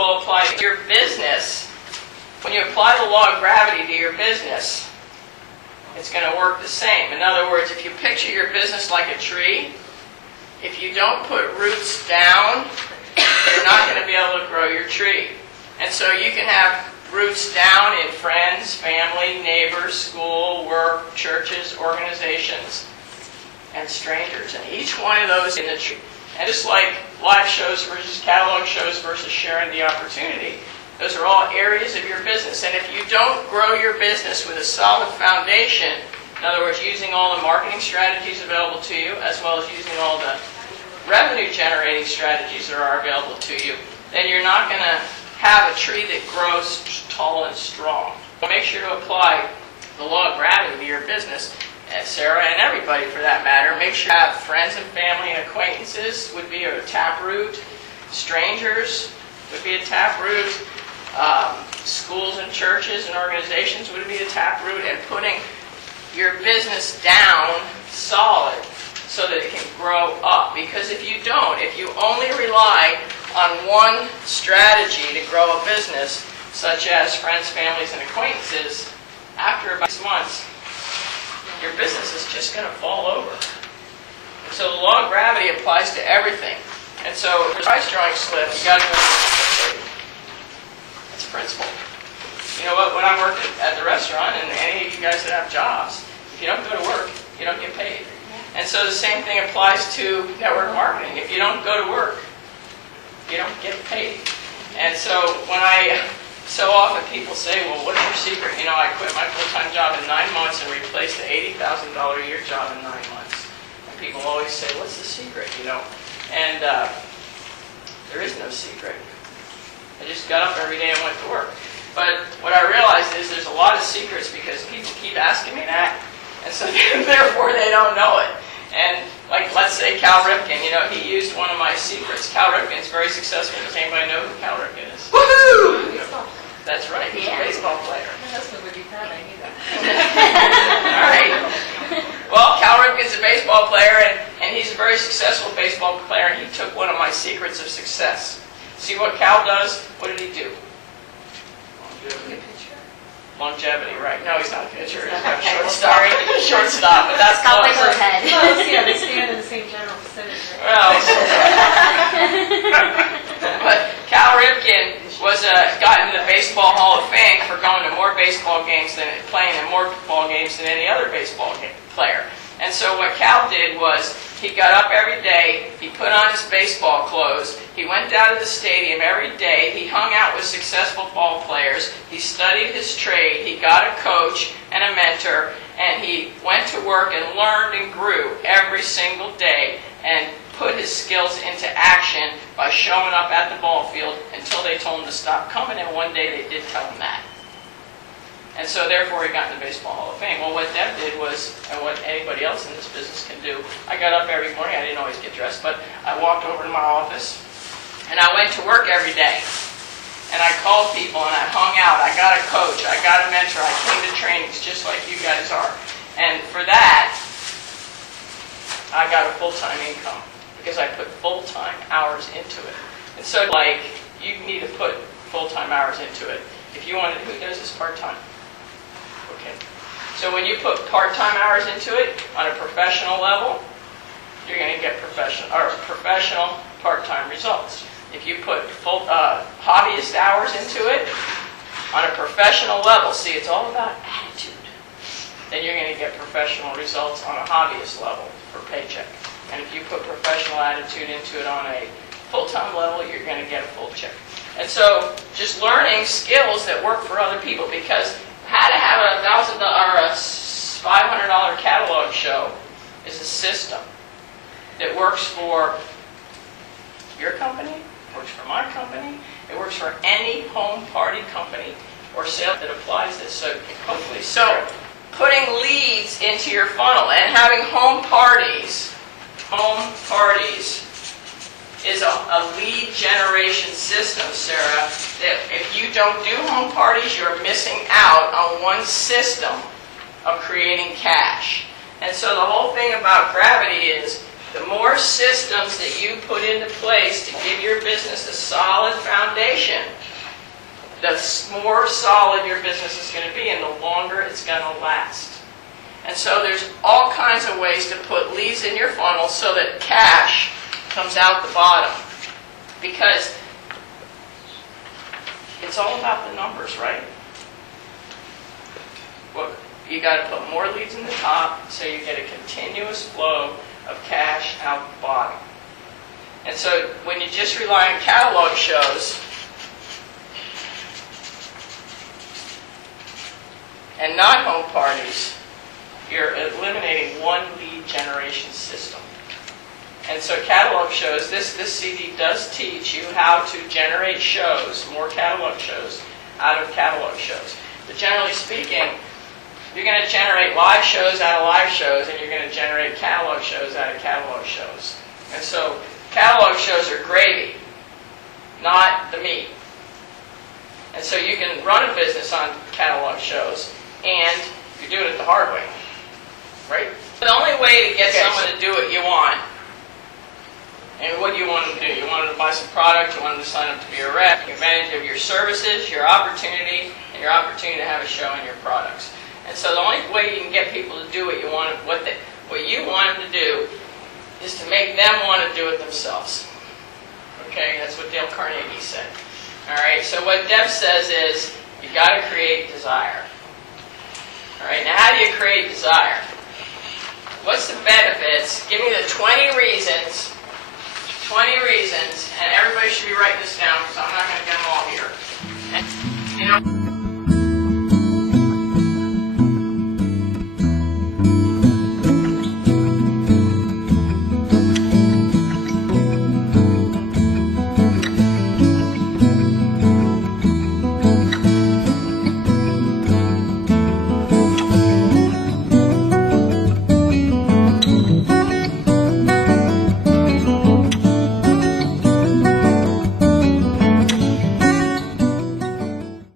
principle apply to your business. When you apply the law of gravity to your business, it's going to work the same. In other words, if you picture your business like a tree, if you don't put roots down, you're not going to be able to grow your tree. And so you can have roots down in friends, family, neighbors, school, work, churches, organizations, and strangers. And each one of those in the tree. And just like live shows versus catalog shows versus sharing the opportunity, those are all areas of your business. And if you don't grow your business with a solid foundation, in other words, using all the marketing strategies available to you, as well as using all the revenue generating strategies that are available to you, then you're not going to have a tree that grows tall and strong. Make sure to apply the law of gravity to your business. And Sarah and everybody for that matter, make sure you have friends and family and acquaintances would be a taproot. Strangers would be a taproot. Schools and churches and organizations would be a taproot. And putting your business down solid so that it can grow up. Because if you don't, if you only rely on one strategy to grow a business, such as friends, families, and acquaintances, after about 6 months, your business is just going to fall over. And so the law of gravity applies to everything. And so for price drawing slip, you got to go. That's a principle. You know what? When I worked at the restaurant, and any of you guys that have jobs, if you don't go to work, you don't get paid. And so the same thing applies to network marketing. If you don't go to work, you don't get paid. And so so often people say, well, what's your secret? You know, I quit my full-time job in 9 months and replaced the $80,000 a year job in 9 months. And people always say, what's the secret? You know, and there is no secret. I just got up every day and went to work. But what I realized is there's a lot of secrets because people keep asking me that, and so therefore they don't know it. And like, let's say Cal Ripken, you know, he used one of my secrets. Cal Ripken's very successful. Does anybody know who Cal Ripken is? Woohoo! That's right, he's a baseball player. My husband would be proud, I knew that. All right. Well, Cal Ripken's a baseball player, and he's a very successful baseball player, and he took one of my secrets of success. See what Cal does? What did he do? Longevity, right? No, he's not a pitcher. He's not a shortstop. Shortstop, but that's close. Head. Well, yeah, they stand in the same general vicinity. Well, but Cal Ripken got into the Baseball Hall of Fame for going to more baseball games than playing in more ball games than any other baseball player. And so what Cal did was he got up every day, he put on his baseball clothes, he went down to the stadium every day, he hung out with successful ball players, he studied his trade, he got a coach and a mentor, and he went to work and learned and grew every single day and put his skills into action by showing up at the ball field until they told him to stop coming, and one day they did tell him that. And so therefore he got in the Baseball Hall of Fame. Well, what Deb did was, and what anybody else in this business can do, I got up every morning, I didn't always get dressed, but I walked over to my office, and I went to work every day. And I called people, and I hung out, I got a coach, I got a mentor, I came to trainings just like you guys are. And for that, I got a full-time income, because I put full-time hours into it. And so, like, you need to put full-time hours into it. If you want to, who does this part-time? Okay. So when you put part-time hours into it on a professional level, you're going to get professional part-time results. If you put full hobbyist hours into it on a professional level, see, it's all about attitude, then you're going to get professional results on a hobbyist level for paycheck. And if you put professional attitude into it on a full-time level, you're going to get a full check. And so just learning skills that work for other people, because how to have a $1,000 or a $500 catalog show is a system that works for your company, works for my company, it works for any home party company or sale that applies this. So hopefully, so putting leads into your funnel and having home parties is a lead generation system, Sarah, that if you don't do home parties, you're missing out on one system of creating cash. And so the whole thing about gravity is The more systems that you put into place to give your business a solid foundation, the more solid your business is going to be and the longer it's going to last. And so there's all kinds of ways to put leads in your funnel so that cash comes out the bottom. Because it's all about the numbers, right? Well, you got to put more leads in the top so you get a continuous flow of cash out the bottom. And so when you just rely on catalog shows and not home parties, you're eliminating one lead generation system. And so catalog shows, this CD does teach you how to generate shows, more catalog shows, out of catalog shows. But generally speaking, you're going to generate live shows out of live shows, and you're going to generate catalog shows out of catalog shows. And so catalog shows are gravy, not the meat. And so you can run a business on catalog shows, and you're doing it the hard way, right? The only way to get someone to do what you want, and what do you want them to do? You want them to buy some product, you want them to sign up to be a rep, take advantage of your services, your opportunity, and your opportunity to have a show in your products. And so the only way you can get people to do what you want, what you want them to do, is to make them want to do it themselves. Okay, that's what Dale Carnegie said. All right, so what Deb says is, you got to create desire. All right, now how do you create desire? What's the benefits? Give me the 20 reasons, and everybody should be writing this down because I'm not going to get them all here. And, you know.